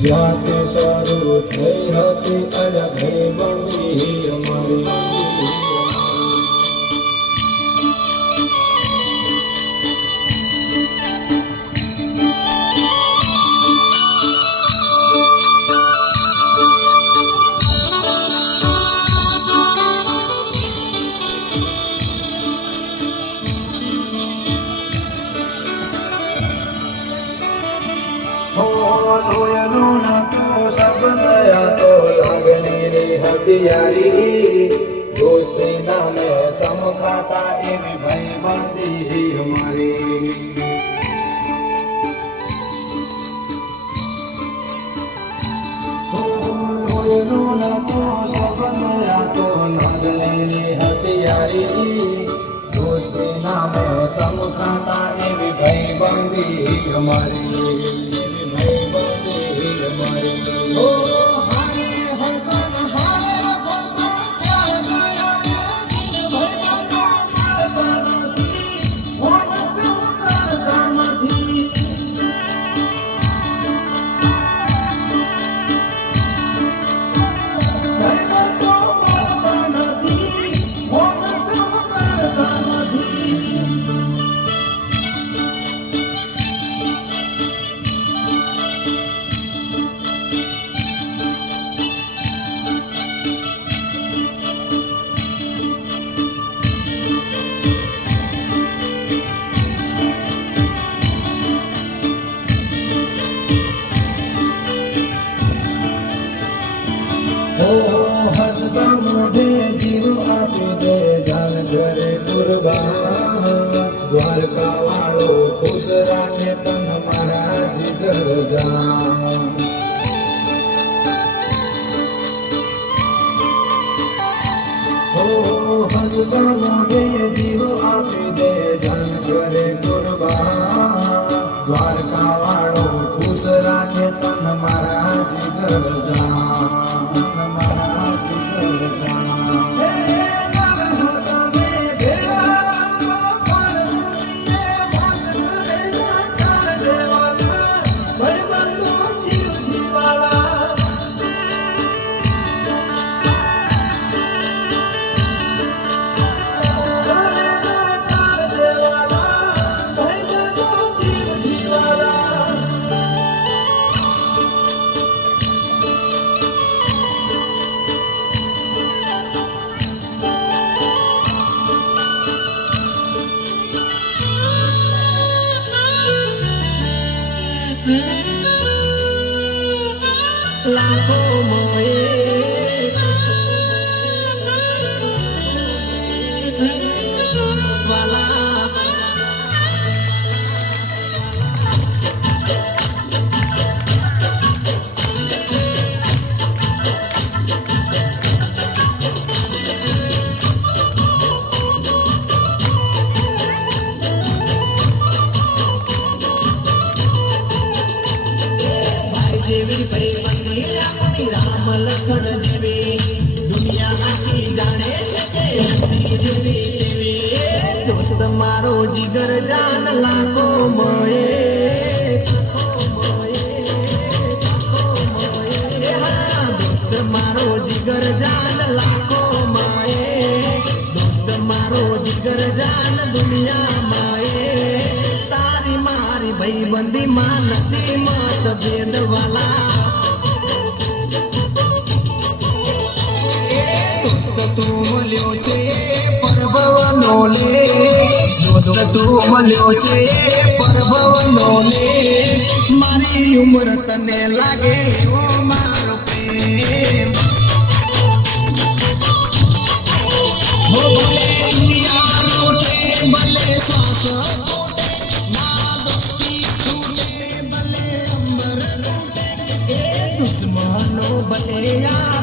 જ્યાંથી શરૂ થઈ હતી અલગ બંદી અમારી. यारी दोस्ती नामे समखाता एवी भाईबंदी हमारी. दोस्ती नामे समखाता एवी भाईबंदी हमारी. भाईबंदी हमारी. હસતા મોઢે જીવ આપી દે જાન ઘરે કુરબાન. દ્વારકા વાળો ખુશ રાખે તન મારા જીગર જાન. હસતા મોઢે જીવ આપી દે જાન ઘરે કુરબાન. દ્વારકા વાળો ખુશ રાખે તન મારા જીગર જાન. લાખો મોએ વાલા ભાઈ જેવી ભાઈ રામ લખન જેવી દુનિયા આખી જાણે છે દેવી. દોસ્ત મારો જીગર જાન લાખો મોએ. દોસ્ત મારો જીગર જાન લાખો માએ. દોસ્ત મારો જીગર જાન દુનિયા માએ. તારી મારી ભાઈબંધી માં નથી મતભેદ વાલા. તું મળ્યો છે પરભવનો લે. દોસ્ત તું મળ્યો છે પરભવનો લે. મારી ઉંમર તને લાગે એવો મારો પ્રેમ. હો ભલે દુનિયા લૂટે ભલે શ્વાસ છૂટે. ના દોસ્તી છૂટે ભલે અંબર લૂટે. એ દુશ્મનો ભલે યાર